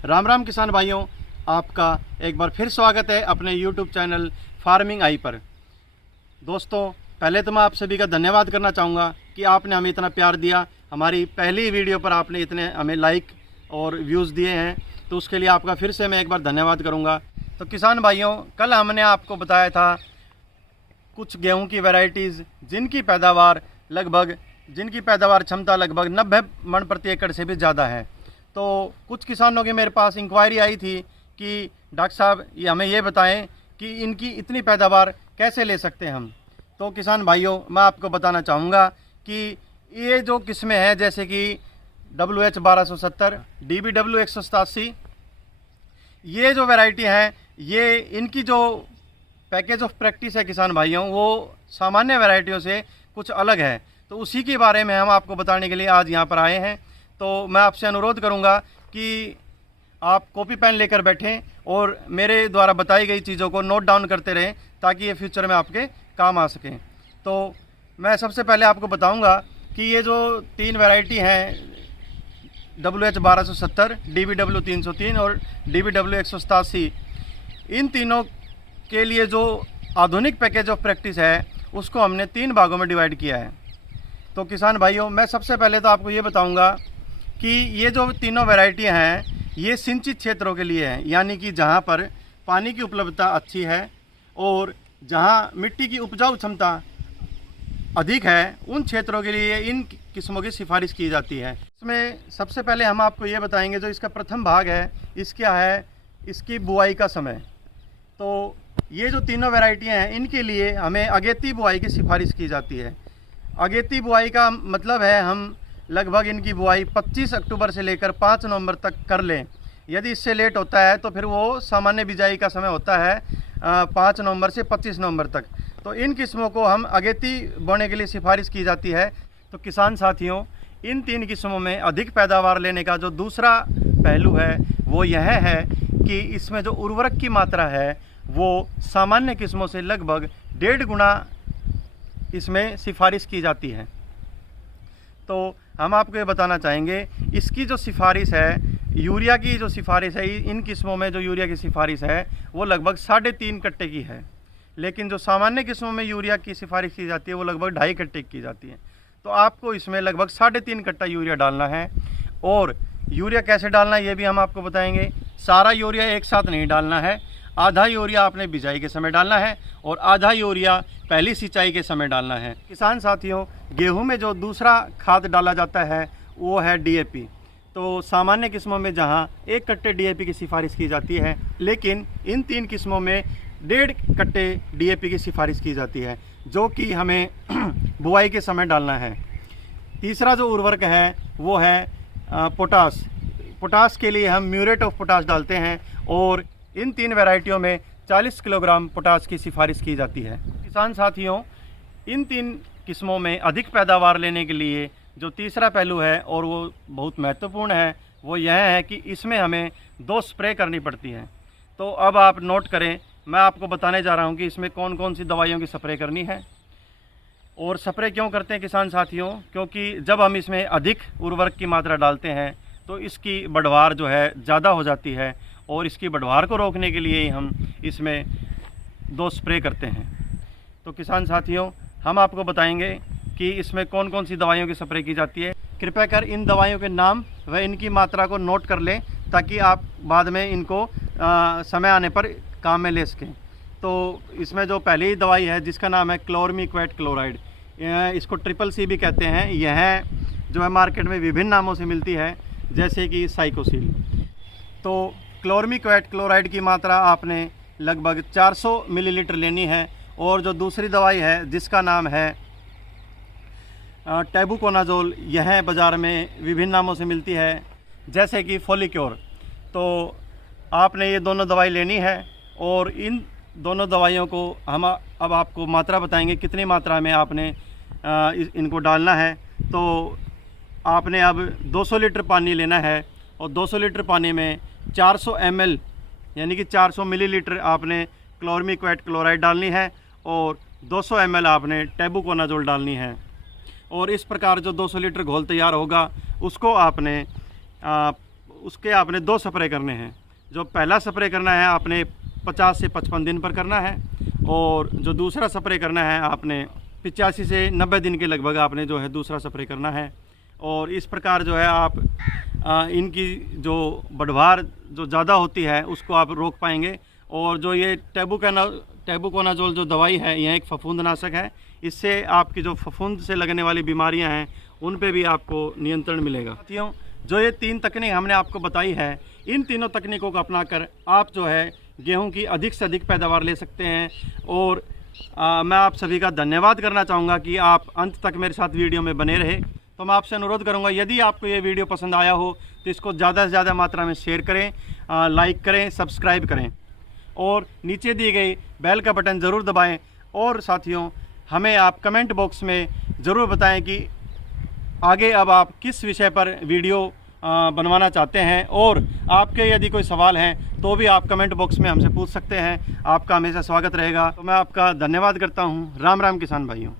राम राम किसान भाइयों, आपका एक बार फिर स्वागत है अपने YouTube चैनल फार्मिंग आई पर। दोस्तों, पहले तो मैं आप सभी का धन्यवाद करना चाहूँगा कि आपने हमें इतना प्यार दिया। हमारी पहली वीडियो पर आपने इतने हमें लाइक और व्यूज़ दिए हैं, तो उसके लिए आपका फिर से मैं एक बार धन्यवाद करूँगा। तो किसान भाइयों, कल हमने आपको बताया था कुछ गेहूं की वैरायटीज़ जिनकी पैदावार क्षमता लगभग 90 मन प्रति एकड़ से भी ज़्यादा है। तो कुछ किसानों की मेरे पास इंक्वायरी आई थी कि डॉक्टर साहब हमें ये बताएं कि इनकी इतनी पैदावार कैसे ले सकते हैं हम। तो किसान भाइयों, मैं आपको बताना चाहूँगा कि ये जो किस्में हैं जैसे कि WH1270, DBW 187, ये जो वैरायटी हैं, ये इनकी जो पैकेज ऑफ प्रैक्टिस है किसान भाइयों, वो सामान्य वैरायटियों से कुछ अलग है। तो उसी के बारे में हम आपको बताने के लिए आज यहाँ पर आए हैं। तो मैं आपसे अनुरोध करूँगा कि आप कॉपी पेन लेकर बैठें और मेरे द्वारा बताई गई चीज़ों को नोट डाउन करते रहें ताकि ये फ्यूचर में आपके काम आ सकें। तो मैं सबसे पहले आपको बताऊँगा कि ये जो तीन वैरायटी हैं WH1270, DBW 303 और DBW 187, इन तीनों के लिए जो आधुनिक पैकेज ऑफ प्रैक्टिस है उसको हमने 3 भागों में डिवाइड किया है। तो किसान भाइयों, मैं सबसे पहले तो आपको ये बताऊंगा कि ये जो तीनों वैरायटियां हैं ये सिंचित क्षेत्रों के लिए हैं, यानी कि जहां पर पानी की उपलब्धता अच्छी है और जहां मिट्टी की उपजाऊ क्षमता अधिक है, उन क्षेत्रों के लिए इन किस्मों की सिफारिश की जाती है। इसमें सबसे पहले हम आपको ये बताएंगे, जो इसका प्रथम भाग है इसका है इसकी बुआई का समय। तो ये जो तीनों वैरायटियां हैं इनके लिए हमें अगेती बुआई की सिफारिश की जाती है। अगेती बुआई का मतलब है हम लगभग इनकी बुआई 25 अक्टूबर से लेकर 5 नवंबर तक कर लें। यदि इससे लेट होता है तो फिर वो सामान्य बिजाई का समय होता है 5 नवंबर से 25 नवंबर तक। तो इन किस्मों को हम अगेती बोने के लिए सिफारिश की जाती है। तो किसान साथियों, इन 3 किस्मों में अधिक पैदावार लेने का जो दूसरा पहलू है वो यह है कि इसमें जो उर्वरक की मात्रा है वो सामान्य किस्मों से लगभग 1.5 गुना इसमें सिफारिश की जाती है। तो हम आपको ये बताना चाहेंगे, इसकी जो सिफारिश है, यूरिया की जो सिफारिश है, इन किस्मों में जो यूरिया की सिफारिश है वो लगभग 3.5 कट्टे की है, लेकिन जो सामान्य किस्मों में यूरिया की सिफारिश की जाती है वो लगभग 2.5 कट्टे की जाती है। तो आपको इसमें लगभग 3.5 कट्टा यूरिया डालना है। और यूरिया कैसे डालना है ये भी हम आपको बताएंगे। सारा यूरिया एक साथ नहीं डालना है, आधा यूरिया आपने बिजाई के समय डालना है और आधा यूरिया पहली सिंचाई के समय डालना है। किसान साथियों, गेहूं में जो दूसरा खाद डाला जाता है वो है DAP। तो सामान्य किस्मों में जहां 1 कट्टे DAP की सिफारिश की जाती है, लेकिन इन 3 किस्मों में 1.5 कट्टे DAP की सिफारिश की जाती है, जो कि हमें बुआई के समय डालना है। तीसरा जो उर्वरक है वो है पोटास। पोटास के लिए हम म्यूरेट ऑफ पोटास डालते हैं और इन 3 वैरायटियों में 40 किलोग्राम पोटास की सिफारिश की जाती है। किसान साथियों, इन 3 किस्मों में अधिक पैदावार लेने के लिए जो तीसरा पहलू है और वो बहुत महत्वपूर्ण है वो यह है कि इसमें हमें 2 स्प्रे करनी पड़ती हैं। तो अब आप नोट करें, मैं आपको बताने जा रहा हूँ कि इसमें कौन कौन सी दवाइयों की स्प्रे करनी है। और स्प्रे क्यों करते हैं किसान साथियों, क्योंकि जब हम इसमें अधिक उर्वरक की मात्रा डालते हैं तो इसकी बढ़वार जो है ज़्यादा हो जाती है और इसकी बढ़वार को रोकने के लिए ही हम इसमें 2 स्प्रे करते हैं। तो किसान साथियों, हम आपको बताएंगे कि इसमें कौन कौन सी दवाइयों की स्प्रे की जाती है। कृपया कर इन दवाइयों के नाम व इनकी मात्रा को नोट कर लें ताकि आप बाद में इनको समय आने पर काम में ले सकें। तो इसमें जो पहली दवाई है जिसका नाम है क्लोरमीक्वेट क्लोराइड, इसको CCC भी कहते हैं। यह जो है मार्केट में विभिन्न नामों से मिलती है, जैसे कि साइकोसिल। तो क्लोरमीक्वेट क्लोराइड की मात्रा आपने लगभग 400 मिलीलीटर लेनी है। और जो दूसरी दवाई है जिसका नाम है टेबुकोनाजोल, यह बाज़ार में विभिन्न नामों से मिलती है, जैसे कि फोलिक्योर। तो आपने ये दोनों दवाई लेनी है और इन दोनों दवाइयों को हम अब आपको मात्रा बताएंगे कितनी मात्रा में आपने इनको डालना है। तो आपने अब 200 लीटर पानी लेना है और 200 लीटर पानी में 400 ml यानी कि 400 मिलीलीटर आपने क्लोरमीक्वेट क्लोराइड डालनी है और 200 ml आपने टेबुकोनाजोल डालनी है। और इस प्रकार जो 200 लीटर घोल तैयार होगा उसको आपने उसके आपने 2 स्प्रे करने हैं। जो पहला स्प्रे करना है आपने 50 से 55 दिन पर करना है, और जो दूसरा स्प्रे करना है आपने 85 से 90 दिन के लगभग आपने जो है दूसरा स्प्रे करना है। और इस प्रकार जो है आप इनकी जो बढ़वार जो ज़्यादा होती है उसको आप रोक पाएंगे। और जो ये टेबुकोनाजोल जो दवाई है, यह एक फफूंदनाशक है। इससे आपकी जो फफूंद से लगने वाली बीमारियां हैं उन पे भी आपको नियंत्रण मिलेगा। साथियों, जो ये 3 तकनीक हमने आपको बताई है, इन तीनों तकनीकों को अपनाकर आप जो है गेहूं की अधिक से अधिक पैदावार ले सकते हैं। और मैं आप सभी का धन्यवाद करना चाहूँगा कि आप अंत तक मेरे साथ वीडियो में बने रहे। तो मैं आपसे अनुरोध करूँगा, यदि आपको ये वीडियो पसंद आया हो तो इसको ज़्यादा से ज़्यादा मात्रा में शेयर करें, लाइक करें, सब्सक्राइब करें और नीचे दी गई बेल का बटन ज़रूर दबाएं। और साथियों, हमें आप कमेंट बॉक्स में ज़रूर बताएं कि आगे अब आप किस विषय पर वीडियो बनवाना चाहते हैं, और आपके यदि कोई सवाल हैं तो भी आप कमेंट बॉक्स में हमसे पूछ सकते हैं। आपका हमेशा स्वागत रहेगा। तो मैं आपका धन्यवाद करता हूँ। राम राम किसान भाइयों।